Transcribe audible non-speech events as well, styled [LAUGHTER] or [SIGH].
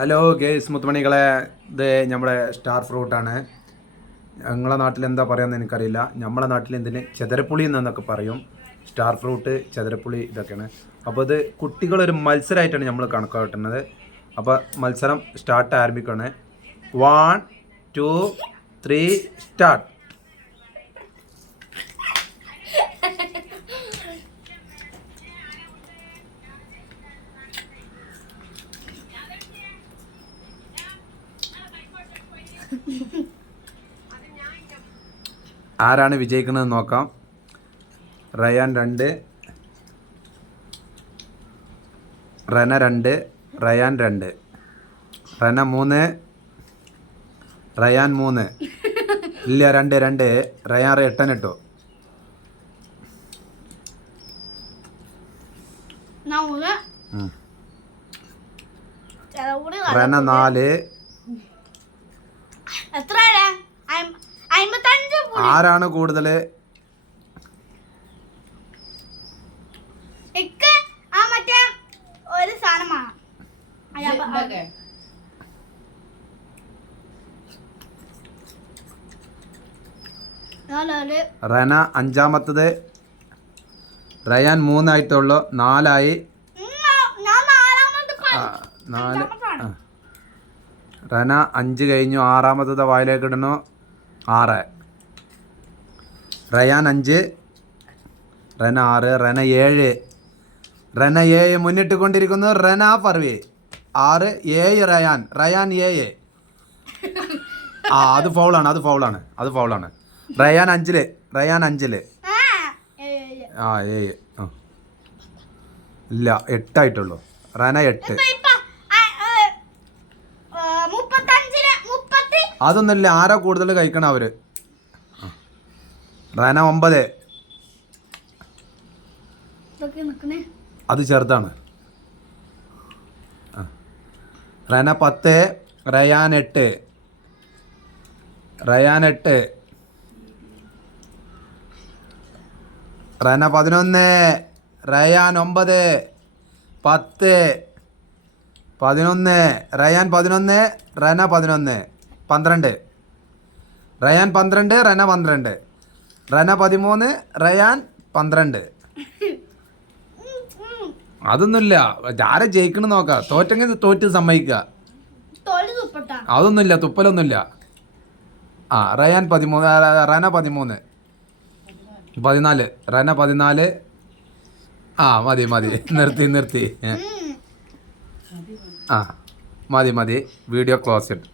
Hello guys മുത്തുമണികളെ. ഇത് നമ്മുടെ star ഫ്രൂട്ടാണ്. ഞങ്ങളെ നാട്ടിൽ എന്താ പറയുക എനിക്കറിയില്ല. നമ്മളെ നാട്ടിൽ എന്തിന്? ചെതരപ്പുളി എന്നൊക്കെ പറയും. സ്റ്റാർ ഫ്രൂട്ട് ചെതരപ്പുളി ഇതൊക്കെയാണ്. അപ്പോൾ ഇത് കുട്ടികളൊരു മത്സരമായിട്ടാണ് നമ്മൾ കണക്കാക്കുന്നത്. അപ്പോൾ മത്സരം സ്റ്റാർട്ട് ആരംഭിക്കുകയാണ് വൺ ടു ത്രീ സ്റ്റാർട്ട്. [LAUGHS] ആരാണ് വിജയിക്കുന്നത് നോക്കാം. റയാൻ രണ്ട് റന രണ്ട് റയാൻ രണ്ട്. റന മൂന്ന് റയാൻ മൂന്ന്. ഇല്ല രണ്ട് രണ്ട്. റയാൻ എട്ടനിട്ടു റന നാല് ആരാണ് കൂടുതൽ ഇക്ക് ആ മറ്റേ ഒരു സാധനമാണ് എന്തൊക്കെ റന അഞ്ചാമത്തത്. റയാൻ മൂന്നായിട്ടുള്ളു നാലായി. നാല്. റന അഞ്ച് കഴിഞ്ഞു ആറാമത്തത് വായിലേക്ക് ഇടുന്നു. ആറ്. റയാൻ അഞ്ച്. റന ആറ് റന ഏഴ്. റന ഏഴ് മുന്നിട്ട് കൊണ്ടിരിക്കുന്നു റന ഫർവി. ആറ് ഏഴ് റയാൻ. റയാൻ ഏഴ്. ആ അത് ഫൗളാണ് അത് ഫൗളാണ് അത് ഫൗളാണ്. റയാൻ അഞ്ചിൽ റയാൻ അഞ്ചിൽ. ആ ഏഴ്. ആ. ഇല്ല എട്ടായിട്ടുള്ളൂ. റന എട്ട്. അതൊന്നുമില്ല ആരാ കൂടുതൽ കഴിക്കണം അവർ. റന ഒമ്പത്. അത് ചെറുതാണ്. റന പത്ത് റയാൻ എട്ട്. റയാൻ എട്ട്. റന പതിനൊന്ന് റയാൻ ഒമ്പത് പത്ത്. പതിനൊന്ന് റയാൻ പതിനൊന്ന് റന പതിനൊന്ന്. പന്ത്രണ്ട്. റയാൻ പന്ത്രണ്ട് റന പന്ത്രണ്ട്. റന പതിമൂന്ന് റയാൻ പന്ത്രണ്ട്. അതൊന്നുമില്ല. ആരെ ജയിക്കണ നോക്ക. തോറ്റെങ്കിൽ തോറ്റ് സമ്മതിക്കുക. തുപ്പട്ട. അതൊന്നുമില്ല. തുപ്പലൊന്നുമില്ല. ആ റയാൻ പതിമൂന്ന് റന പതിമൂന്ന്. പതിനാല്. റന പതിനാല്. ആ മതി മതി. നിർത്തി നിർത്തി. ആ മതി മതി. വീഡിയോ ക്ലോസ് ഇട്ട്